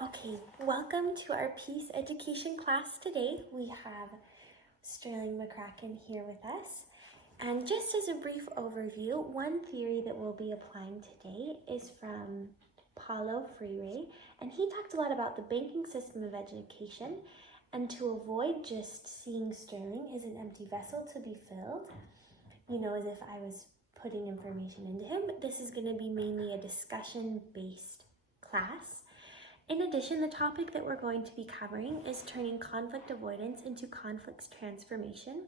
Okay, welcome to our peace education class today. We have Sterling McCracken here with us. And just as a brief overview, one theory that we'll be applying today is from Paulo Freire, and he talked a lot about the banking system of education, and to avoid just seeing Sterling as an empty vessel to be filled, as if I was putting information into him, this is going to be mainly a discussion-based class. In addition, the topic that we're going to be covering is turning conflict avoidance into conflict transformation,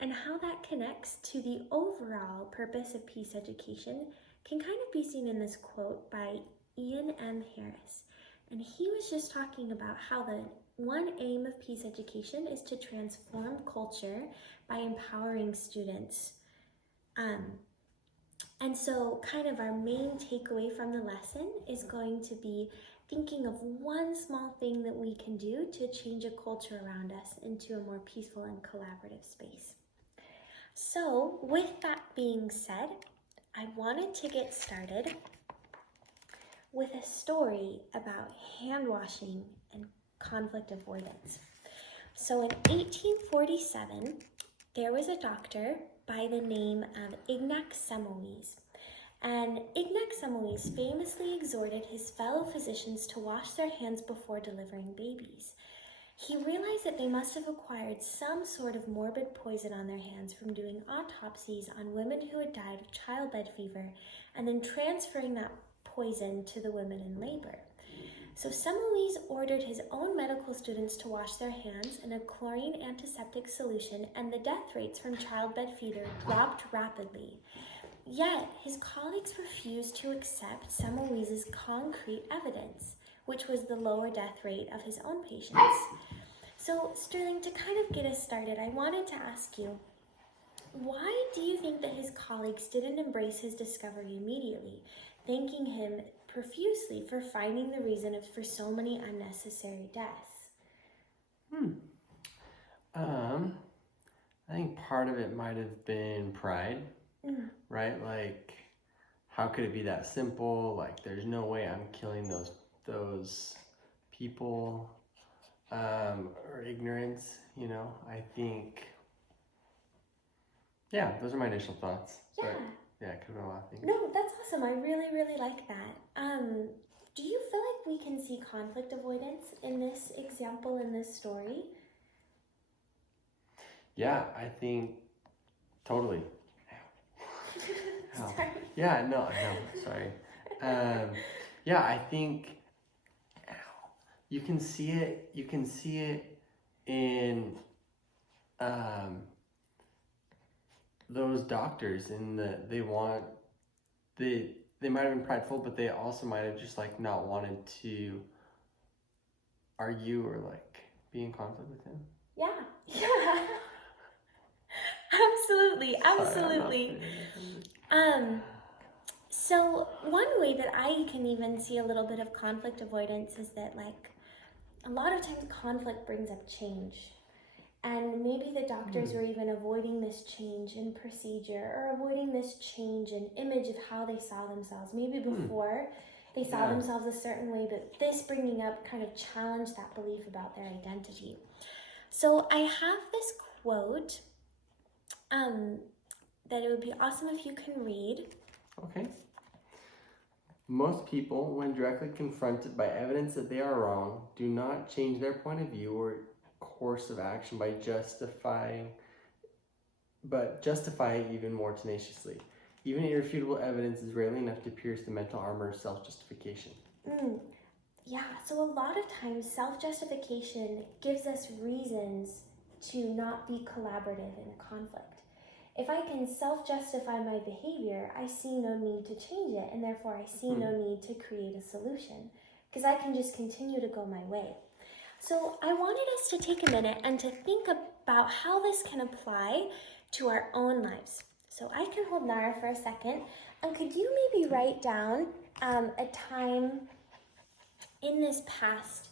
and how that connects to the overall purpose of peace education can kind of be seen in this quote by Ian M. Harris. And he was just talking about how the one aim of peace education is to transform culture by empowering students. And so kind of our main takeaway from the lesson is going to be thinking of one small thing that we can do to change a culture around us into a more peaceful and collaborative space. So with that being said, I wanted to get started with a story about hand washing and conflict avoidance. So in 1847, there was a doctor by the name of Ignaz Semmelweis. And Ignaz Semmelweis famously exhorted his fellow physicians to wash their hands before delivering babies. He realized that they must have acquired some sort of morbid poison on their hands from doing autopsies on women who had died of childbed fever and then transferring that poison to the women in labor. So Semmelweis ordered his own medical students to wash their hands in a chlorine antiseptic solution, and the death rates from childbed fever dropped rapidly. Yet, his colleagues refused to accept Semmelweis' concrete evidence, which was the lower death rate of his own patients. So, Sterling, to kind of get us started, I wanted to ask you, why do you think that his colleagues didn't embrace his discovery immediately, thanking him profusely for finding the reason for so many unnecessary deaths? I think part of it might have been pride. Right? Like, how could it be that simple? Like, there's no way I'm killing those people, or ignorance, I think, those are my initial thoughts. Yeah. But, it could have been a lot of things. No, that's awesome. I really, really like that. Do you feel like we can see conflict avoidance in this example, in this story? Yeah, I think totally. Sorry. Yeah, no, sorry. I think you can see it in those doctors they might have been prideful, but they also might have just like not wanted to argue or like be in conflict with him. Yeah. Absolutely. So one way that I can even see a little bit of conflict avoidance is that, like, a lot of times conflict brings up change. And maybe the doctors were even avoiding this change in procedure or avoiding this change in image of how they saw themselves. Maybe before they saw themselves a certain way, but this bringing up kind of challenged that belief about their identity. So I have this quote that it would be awesome if you can read. Okay. Most people, when directly confronted by evidence that they are wrong, do not change their point of view or course of action but justify it even more tenaciously. Even irrefutable evidence is rarely enough to pierce the mental armor of self-justification. Yeah, so a lot of times self-justification gives us reasons to not be collaborative in a conflict. If I can self-justify my behavior, I see no need to change it, and therefore I see no need to create a solution, because I can just continue to go my way. So I wanted us to take a minute and to think about how this can apply to our own lives. So I can hold Nara for a second, and could you maybe write down a time in this past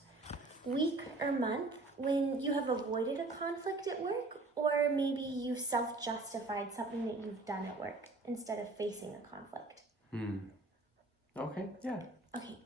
week or month when you have avoided a conflict at work, or maybe you self-justified something that you've done at work instead of facing a conflict? Okay, yeah. Okay.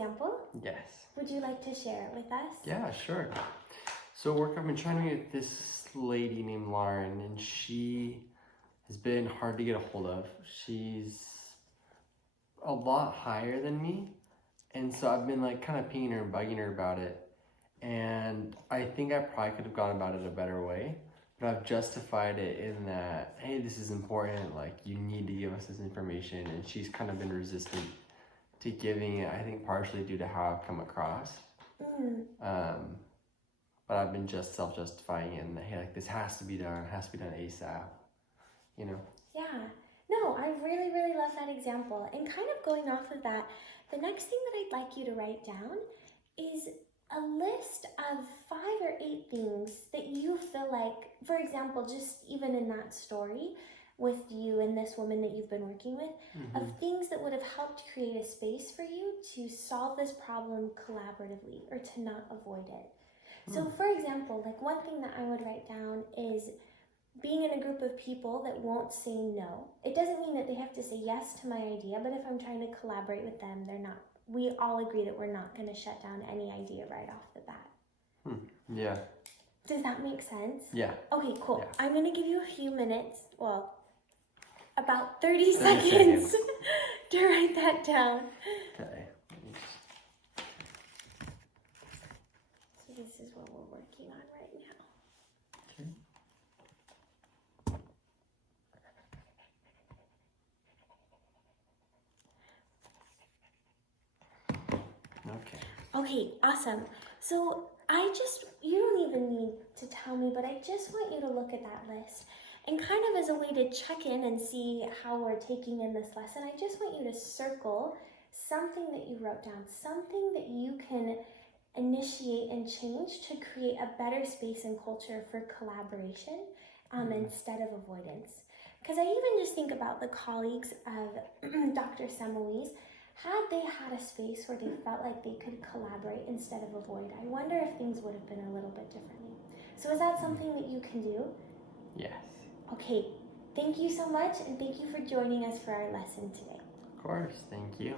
example? Yes. Would you like to share it with us? Yeah, sure. So at work, I've been trying to meet this lady named Lauren, and she has been hard to get a hold of. She's a lot higher than me, and so I've been like kind of pinging her and bugging her about it. And I think I probably could have gone about it a better way, but I've justified it in that, hey, this is important, like you need to give us this information, and she's kind of been resistant to giving it, I think partially due to how I've come across. But I've been just self-justifying it, and hey, like this has to be done ASAP, you know? Yeah. No, I really, really love that example. And kind of going off of that, the next thing that I'd like you to write down is a list of 5 or 8 things that you feel like, for example, just even in that story with you and this woman that you've been working with, of things that would have helped create a space for you to solve this problem collaboratively or to not avoid it. So for example, like one thing that I would write down is being in a group of people that won't say no. It doesn't mean that they have to say yes to my idea, but if I'm trying to collaborate with them, we all agree that we're not going to shut down any idea right off the bat. Yeah. Does that make sense? Yeah. Okay, cool. Yeah. I'm going to give you a few minutes, well, about 30 seconds to write that down. Okay. So this is what we're working on right now. Okay. Okay, awesome. So you don't even need to tell me, but I just want you to look at that list. And kind of as a way to check in and see how we're taking in this lesson, I just want you to circle something that you wrote down, something that you can initiate and change to create a better space and culture for collaboration instead of avoidance. Because I even just think about the colleagues of Dr. Semmelweis. Had they had a space where they felt like they could collaborate instead of avoid, I wonder if things would have been a little bit differently. So is that something that you can do? Yes. Okay, thank you so much, and thank you for joining us for our lesson today. Of course, thank you.